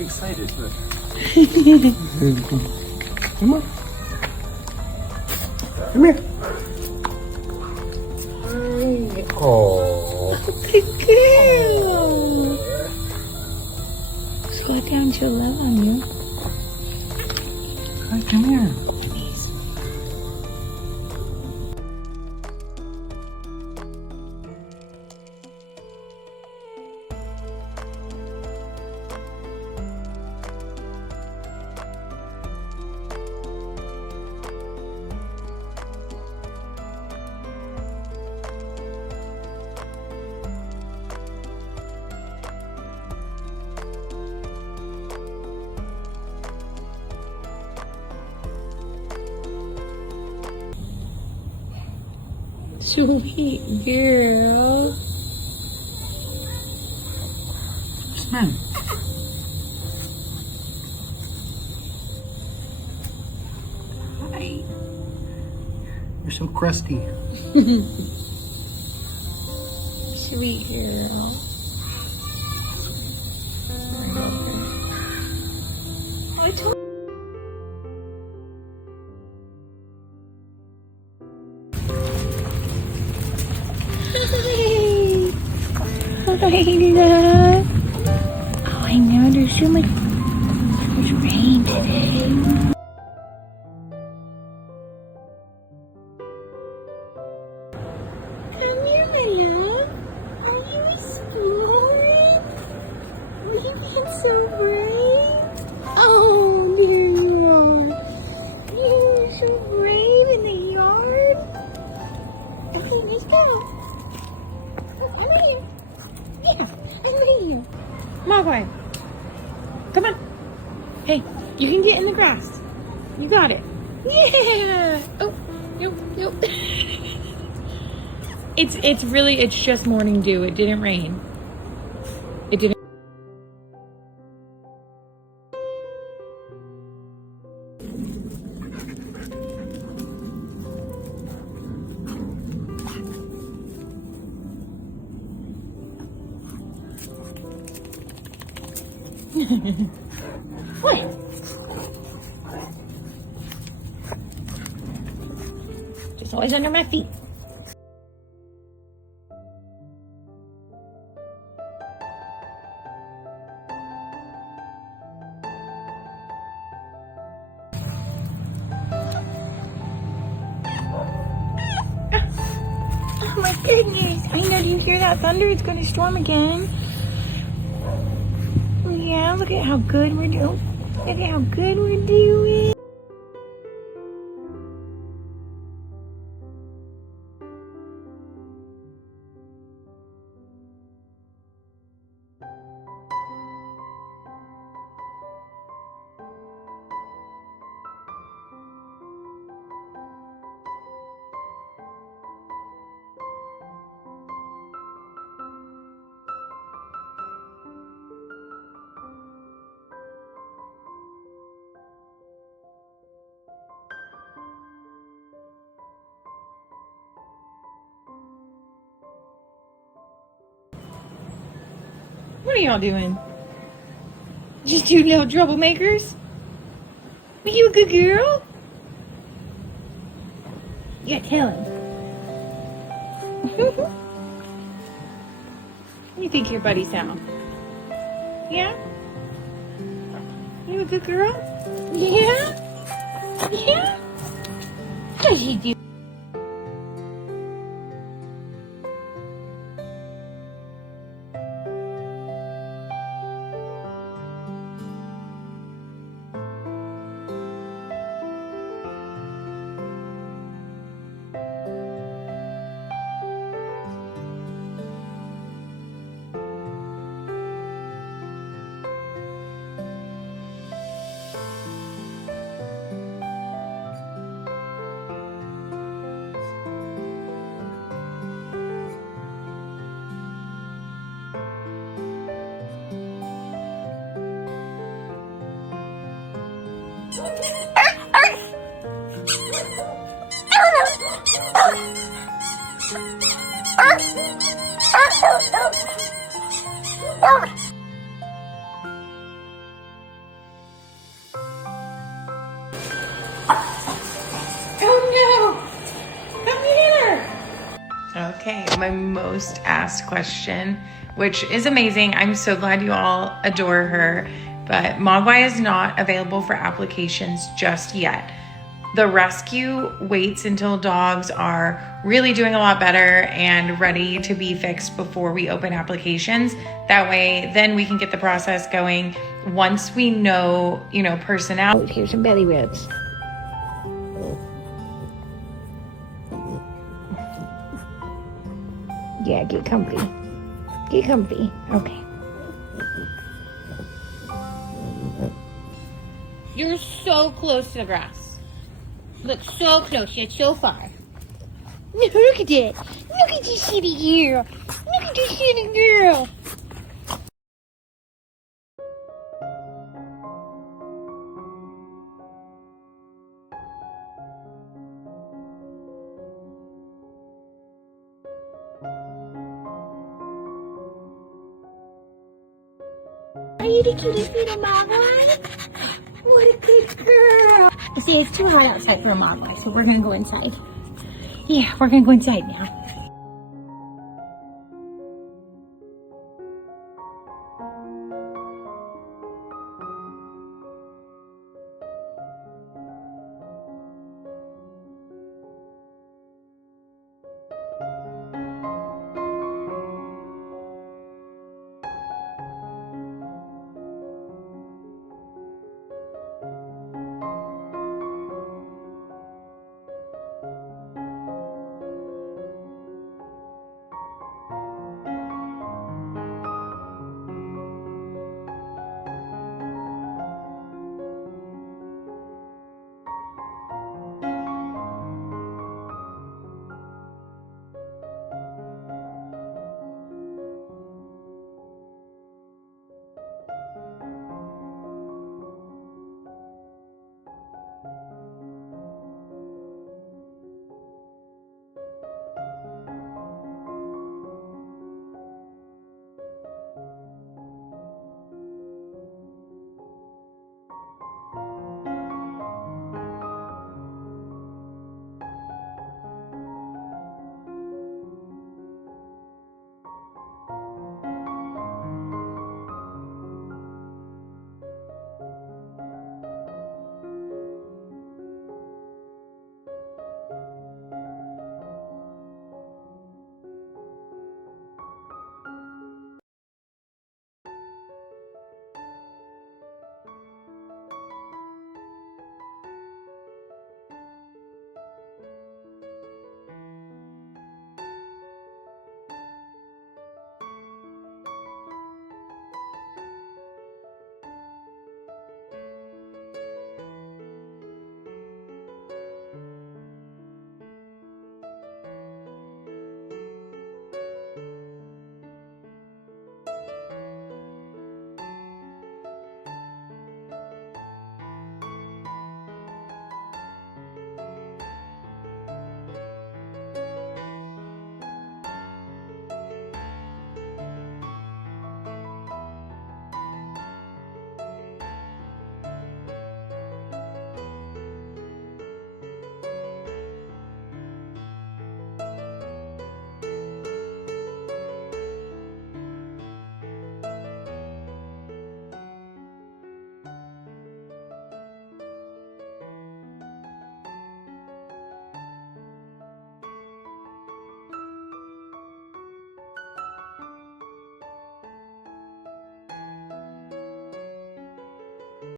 excited. Look. Come on. Come here. Oh. Good girl. Squat down to love on you. Hi, come here. Sweet girl. Smell. Hi. You're so crusty. Sweet girl. I told Hi, love. Oh, I know there's so much rain today. Come here, my love. Are you exploring? Oh, you feel so brave. Oh, there you are. You're so brave in the yard. Okay, let's go. Oh, I'm right here. Yeah, I'm right here. Mogwail, come on. Hey, you can get in the grass. You got it. Yeah. Oh, nope. It's just morning dew. It didn't rain. It didn't. What? Just always under my feet. Oh my goodness. I know, do you hear that thunder? It's going to storm again. Yeah, look at how good we're doing. Look at how good we're doing. What are y'all doing? Just two little troublemakers? Are you a good girl? You gotta tell him. You think your buddy sound? Yeah? You a good girl? Yeah? Yeah? How's she do? Okay, my most asked question, which is amazing. I'm so glad you all adore her, but Mogwai is not available for applications just yet. The rescue waits until dogs are really doing a lot better and ready to be fixed before we open applications. That way, then we can get the process going once we know, personality. Here's some belly rubs. Yeah, get comfy. Get comfy. Okay. You're so close to the grass. Look, so close, yet so far. Look at that. Look at this city girl. Look at this city girl. Are you the cutest little Mogwai? What a good girl. See, it's too hot outside for a Mogwai, so we're gonna go inside. Yeah, we're gonna go inside now.